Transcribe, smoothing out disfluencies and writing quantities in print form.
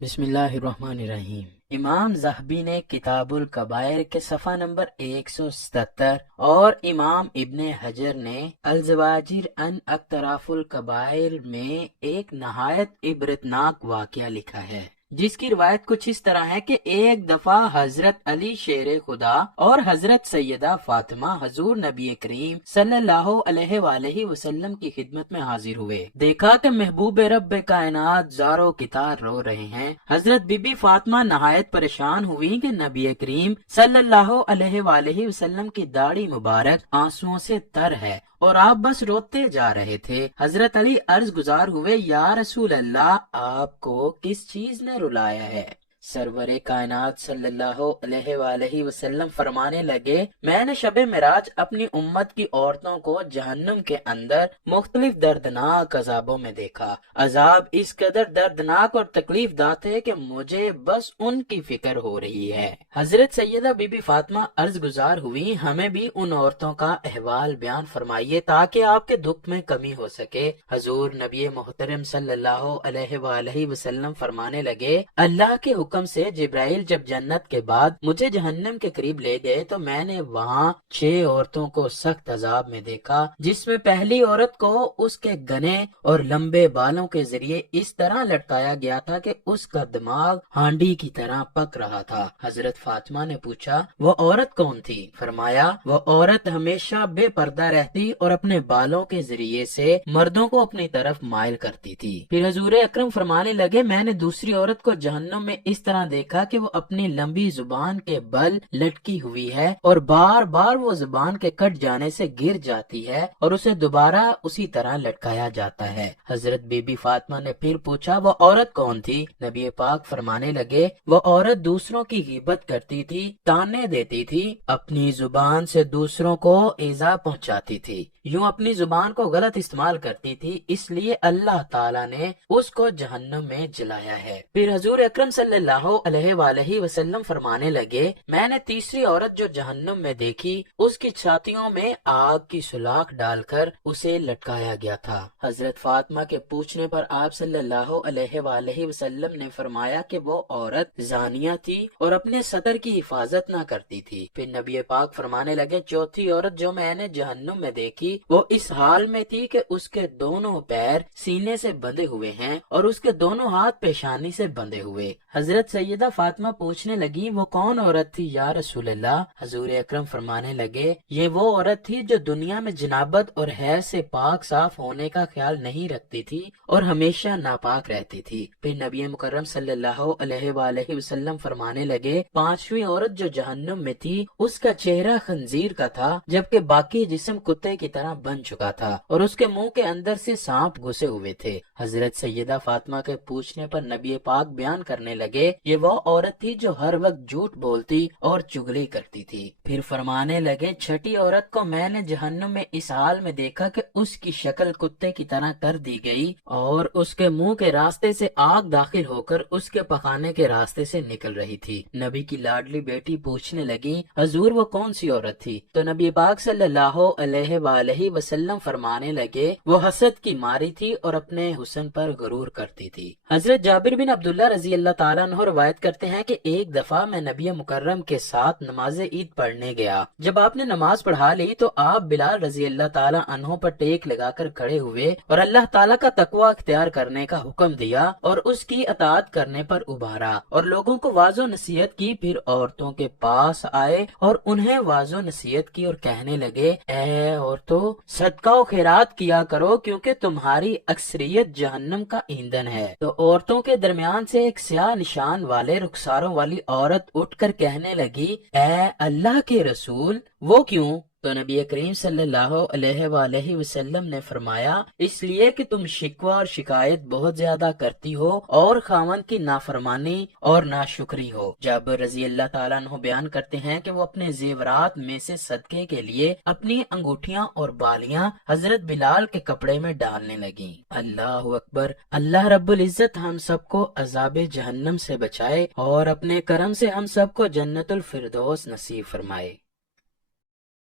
بسم اللہ الرحمن الرحیم۔ امام ذہبی نے کتاب الکبائر کے صفحہ نمبر 177 اور امام ابن حجر نے الزواجر ان اقتراف الکبائر میں ایک نہایت عبرتناک واقعہ لکھا ہے، جس کی روایت کچھ اس طرح ہے کہ ایک دفعہ حضرت علی شیر خدا اور حضرت سیدہ فاطمہ حضور نبی کریم صلی اللہ علیہ وآلہ وسلم کی خدمت میں حاضر ہوئے۔ دیکھا کہ محبوب رب کائنات زارو کتار رو رہے ہیں۔ حضرت بی بی فاطمہ نہایت پریشان ہوئی کہ نبی کریم صلی اللہ علیہ وآلہ وسلم کی داڑھی مبارک آنسوؤں سے تر ہے اور آپ بس روتے جا رہے تھے۔ حضرت علی عرض گزار ہوئے، یا رسول اللہ، آپ کو کس چیز نے رلایا ہے؟ سرور کائنات صلی اللہ علیہ وآلہ وسلم فرمانے لگے، میں نے شب معراج اپنی امت کی عورتوں کو جہنم کے اندر مختلف دردناک عذابوں میں دیکھا۔ عذاب اس قدر دردناک اور تکلیف دہ تھے کہ مجھے بس ان کی فکر ہو رہی ہے۔ حضرت سیدہ بی بی فاطمہ عرض گزار ہوئی، ہمیں بھی ان عورتوں کا احوال بیان فرمائیے تاکہ آپ کے دکھ میں کمی ہو سکے۔ حضور نبی محترم صلی اللہ علیہ وآلہ وسلم فرمانے لگے، اللہ کے حکم سے جبرائیل جب جنت کے بعد مجھے جہنم کے قریب لے گئے تو میں نے وہاں 6 عورتوں کو سخت عذاب میں دیکھا، جس میں پہلی عورت کو اس کے گھنے اور لمبے بالوں کے ذریعے اس طرح لٹکایا گیا تھا کہ اس کا دماغ ہانڈی کی طرح پک رہا تھا۔ حضرت فاطمہ نے پوچھا، وہ عورت کون تھی؟ فرمایا، وہ عورت ہمیشہ بے پردہ رہتی اور اپنے بالوں کے ذریعے سے مردوں کو اپنی طرف مائل کرتی تھی۔ پھر حضور اکرم فرمانے لگے، میں نے دوسری عورت کو جہنم میں اس طرح دیکھا کہ وہ اپنی لمبی زبان کے بل لٹکی ہوئی ہے اور بار بار وہ زبان کے کٹ جانے سے گر جاتی ہے اور اسے دوبارہ اسی طرح لٹکایا جاتا ہے۔ حضرت بی بی فاطمہ نے پھر پوچھا، وہ عورت کون تھی؟ نبی پاک فرمانے لگے، وہ عورت دوسروں کی غیبت کرتی تھی، تانے دیتی تھی، اپنی زبان سے دوسروں کو ایذا پہنچاتی تھی، یوں اپنی زبان کو غلط استعمال کرتی تھی، اس لیے اللہ تعالیٰ نے اس کو جہنم میں جلایا ہے۔ پھر حضور اکرم صلی اللہ علیہ وآلہ وسلم فرمانے لگے، میں نے تیسری عورت جو جہنم میں دیکھی، اس کی چھاتیوں میں آگ کی سلاخ ڈال کر اسے لٹکایا گیا تھا۔ حضرت فاطمہ کے پوچھنے پر آپ صلی اللہ علیہ وآلہ وسلم نے فرمایا کہ وہ عورت زانیہ تھی اور اپنے سطر کی حفاظت نہ کرتی تھی۔ پھر نبی پاک فرمانے لگے، چوتھی عورت جو میں نے جہنم میں دیکھی وہ اس حال میں تھی کہ اس کے دونوں پیر سینے سے بندھے ہوئے ہیں اور اس کے دونوں ہاتھ پیشانی سے بندھے ہوئے۔ حضرت سیدہ فاطمہ پوچھنے لگی، وہ کون عورت تھی یا رسول اللہ؟ حضور اکرم فرمانے لگے، یہ وہ عورت تھی جو دنیا میں جنابت اور حیض سے پاک صاف ہونے کا خیال نہیں رکھتی تھی اور ہمیشہ ناپاک رہتی تھی۔ پھر نبی مکرم صلی اللہ علیہ وآلہ وسلم فرمانے لگے، پانچویں عورت جو جہنم میں تھی، اس کا چہرہ خنزیر کا تھا جبکہ باقی جسم کتے کی طرح بن چکا تھا اور اس کے منہ کے اندر سے سانپ گھسے ہوئے تھے۔ حضرت سیدہ فاطمہ کے پوچھنے پر نبی پاک بیان کرنے لگے، یہ وہ عورت تھی جو ہر وقت جھوٹ بولتی اور چگلی کرتی تھی۔ پھر فرمانے لگے، چھٹی عورت کو میں نے جہنم میں اس حال میں دیکھا کہ اس کی شکل کتے کی طرح کر دی گئی اور اس کے منہ کے راستے سے آگ داخل ہو کر اس کے پخانے کے راستے سے نکل رہی تھی۔ نبی کی لاڈلی بیٹی پوچھنے لگی، حضور وہ کون سی عورت تھی؟ تو نبی پاک صلی اللہ علیہ وآلہ وسلم فرمانے لگے، وہ حسد کی ماری تھی اور اپنے حسن پر غرور کرتی تھی۔ حضرت جابر بن عبداللہ رضی اللہ تعالیٰ عنہ روایت کرتے ہیں کہ ایک دفعہ میں نبی مکرم کے ساتھ نماز عید پڑھنے گیا۔ جب آپ نے نماز پڑھا لی تو آپ بلال رضی اللہ تعالیٰ عنہ پر ٹیک لگا کر کھڑے ہوئے اور اللہ تعالیٰ کا تقوی اختیار کرنے کا حکم دیا اور اس کی اطاعت کرنے پر ابھارا اور لوگوں کو واعظ و نصیحت کی۔ پھر عورتوں کے پاس آئے اور انہیں واعظ و نصیحت کی اور کہنے لگے، اے عورتوں، صدقہ و خیرات کیا کرو کیونکہ تمہاری اکثریت جہنم کا ایندھن ہے۔ تو عورتوں کے درمیان سے ایک سیاہ نشان والے رخساروں والی عورت اٹھ کر کہنے لگی، اے اللہ کے رسول، وہ کیوں؟ تو نبی کریم صلی اللہ علیہ وآلہ وسلم نے فرمایا، اس لیے کہ تم شکوہ اور شکایت بہت زیادہ کرتی ہو اور خاوند کی نافرمانی اور ناشکری ہو۔ جابر رضی اللہ تعالیٰ عنہ بیان کرتے ہیں کہ وہ اپنے زیورات میں سے صدقے کے لیے اپنی انگوٹھیاں اور بالیاں حضرت بلال کے کپڑے میں ڈالنے لگیں۔ اللہ اکبر! اللہ رب العزت ہم سب کو عذاب جہنم سے بچائے اور اپنے کرم سے ہم سب کو جنت الفردوس نصیب فرمائے۔